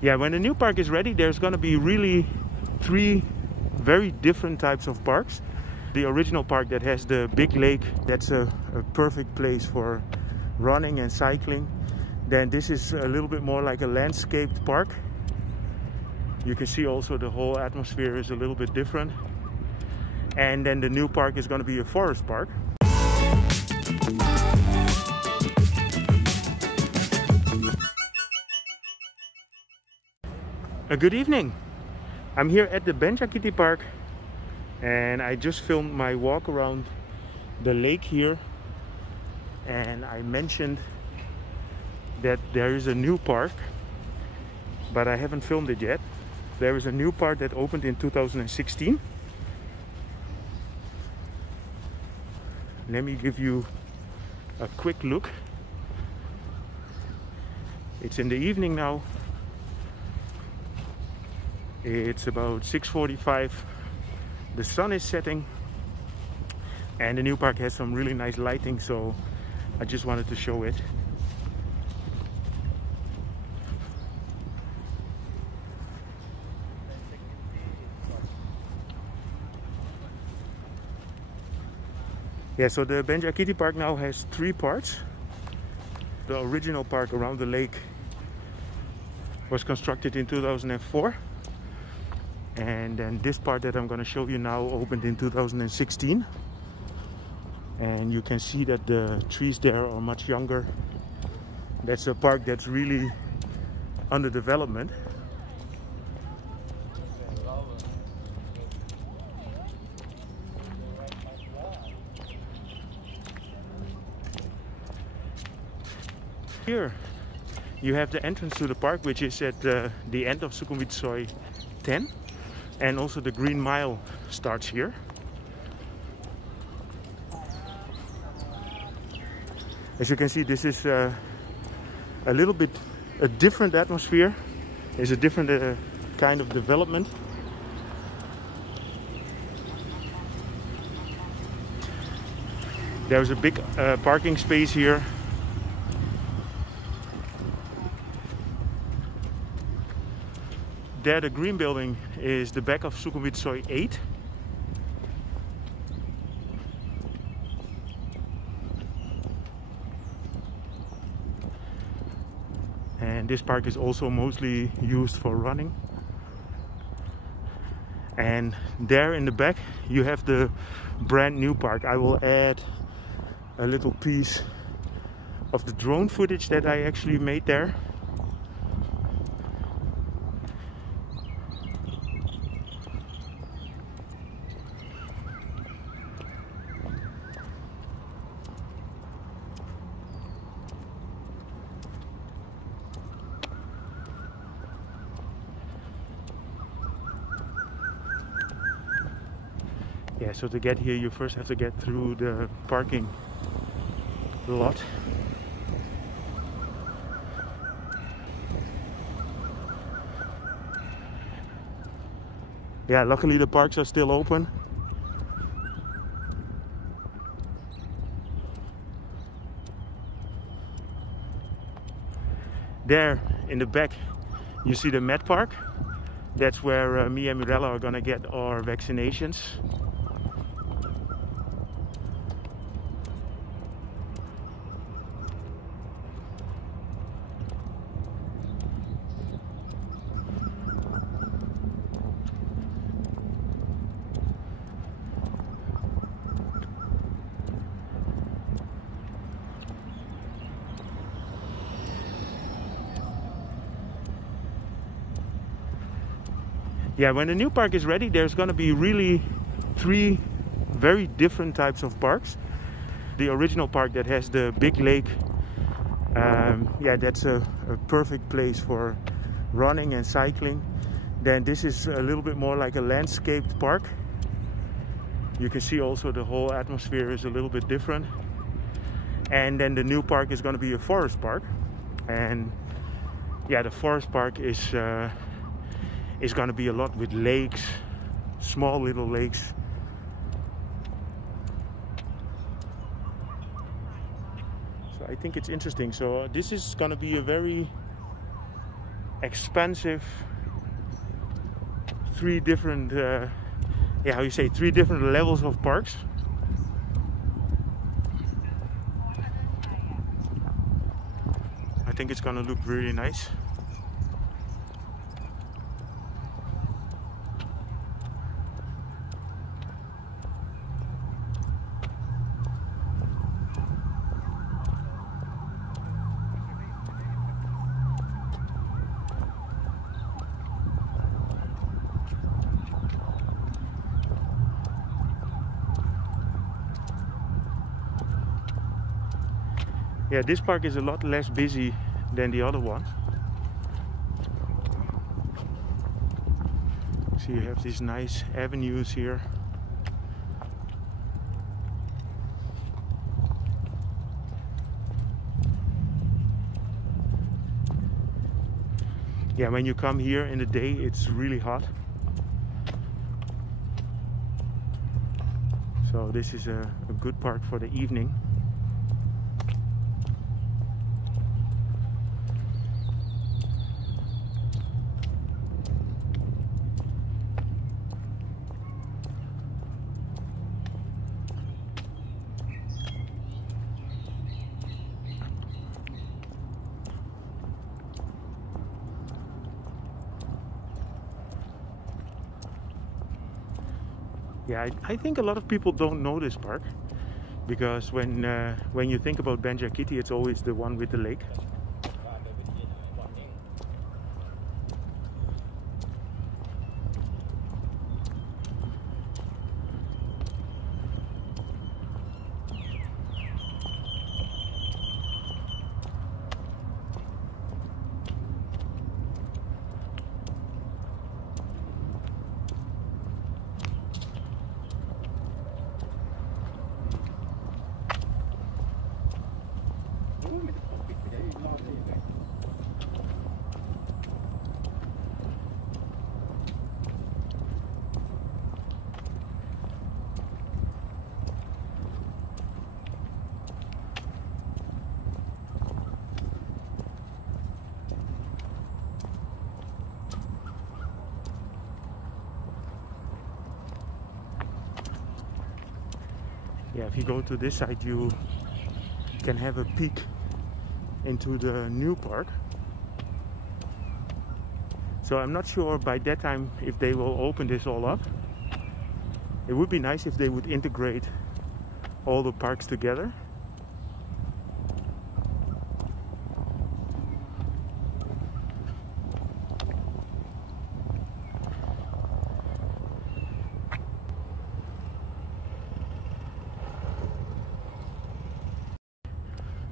Yeah, when the new park is ready, there's going to be really three very different types of parks. The original park that has the big lake, that's a perfect place for running and cycling. Then this is a little bit more like a landscaped park. You can see also the whole atmosphere is a little bit different. And then the new park is going to be a forest park. Good evening. I'm here at the Benjakitti Park and I just filmed my walk around the lake here, and I mentioned that there is a new park, but I haven't filmed it yet. There is a new park that opened in 2016. Let me give you a quick look. It's in the evening now. It's about 6:45. The sun is setting and the new park has some really nice lighting, so I just wanted to show it. Yeah, so the Banjakitti Park now has three parts. The original park around the lake was constructed in 2004. And then this part that I'm going to show you now opened in 2016. And you can see that the trees there are much younger. That's a park that's really under development. Here you have the entrance to the park, which is at the end of Sukhumvit 10. And also the Green Mile starts here. As you can see, this is a little bit a different atmosphere. It's a different kind of development. There's a big parking space here. There, the green building is the back of Sukhumvit 8. And this park is also mostly used for running. And there in the back you have the brand new park. I will add a little piece of the drone footage that I actually made there. Yeah, so to get here you first have to get through the parking lot. Yeah, luckily the parks are still open. There in the back you see the Med Park. That's where me and Mirella are gonna get our vaccinations. Yeah, when the new park is ready, there's going to be really three very different types of parks. The original park that has the big lake, yeah, that's a perfect place for running and cycling. Then this is a little bit more like a landscaped park. You can see also the whole atmosphere is a little bit different. And then the new park is going to be a forest park. And yeah, the forest park is going to be a lot with lakes, small little lakes. So I think it's interesting. So this is going to be a very expansive, three different, how you say, three different levels of parks. I think it's gonna look really nice. Yeah, this park is a lot less busy than the other ones. So you have these nice avenues here. Yeah, when you come here in the day, it's really hot. So this is a good park for the evening. Yeah, I think a lot of people don't know this park, because when you think about Banjakitti, it's always the one with the lake. Yeah, if you go to this side, you can have a peek into the new park. So I'm not sure by that time if they will open this all up. It would be nice if they would integrate all the parks together.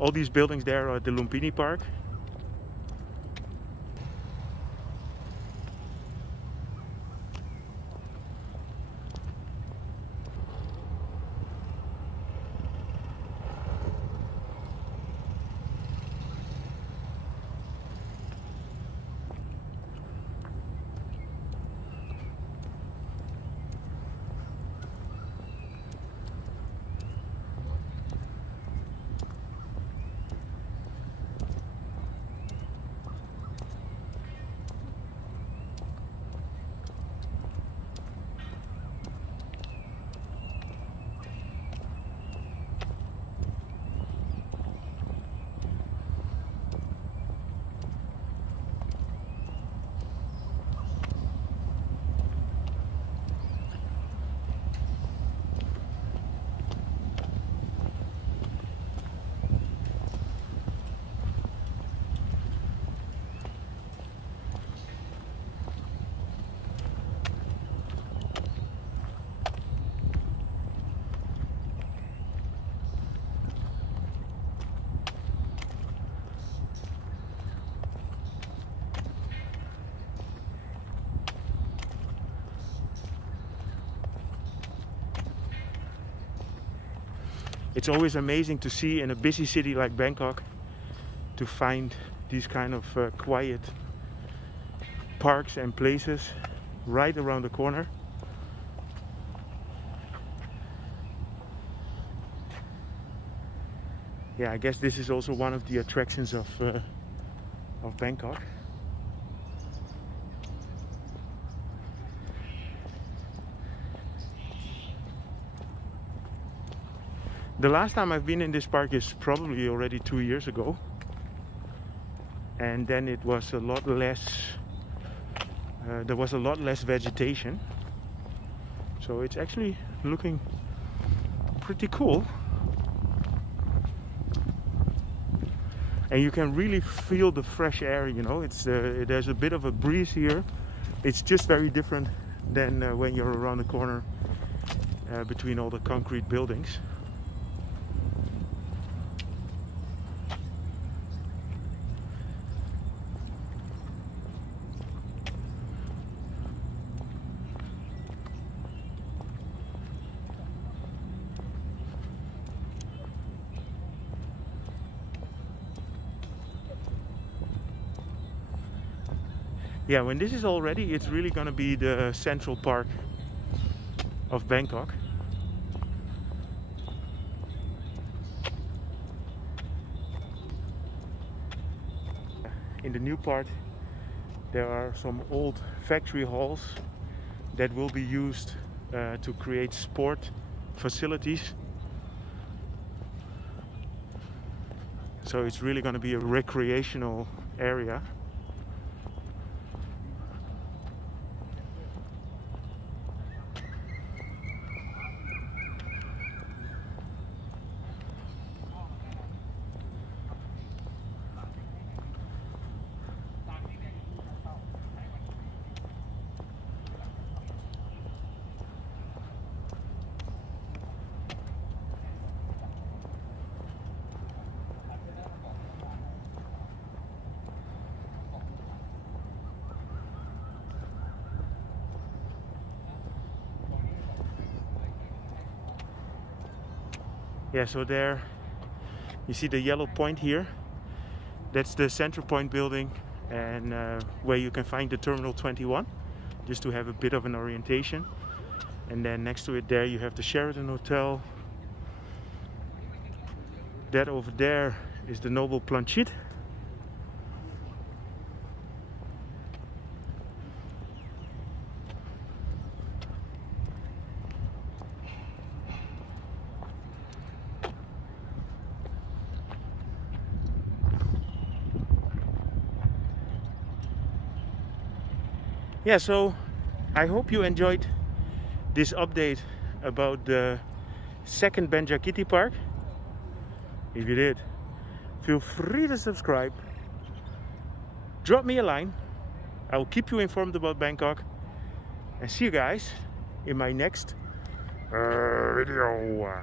All these buildings there are at the Lumpini Park. It's always amazing to see in a busy city like Bangkok to find these kind of quiet parks and places right around the corner. Yeah, I guess this is also one of the attractions of Bangkok. The last time I've been in this park is probably already 2 years ago, and then it was a lot less, there was a lot less vegetation, so it's actually looking pretty cool. And you can really feel the fresh air, you know. It's there's a bit of a breeze here. It's just very different than when you're around the corner between all the concrete buildings. Yeah, when this is all ready, it's really gonna be the central park of Bangkok. In the new part, there are some old factory halls that will be used to create sport facilities. So it's really gonna be a recreational area. Yeah, so there you see the yellow point here. That's the Central Point building, and where you can find the Terminal 21, just to have a bit of an orientation. And then next to it there you have the Sheraton Hotel. That over there is the Noble Planchette. Yeah, so I hope you enjoyed this update about the Second Benjakitti Park. If you did, feel free to subscribe. Drop me a line. I will keep you informed about Bangkok. And see you guys in my next video.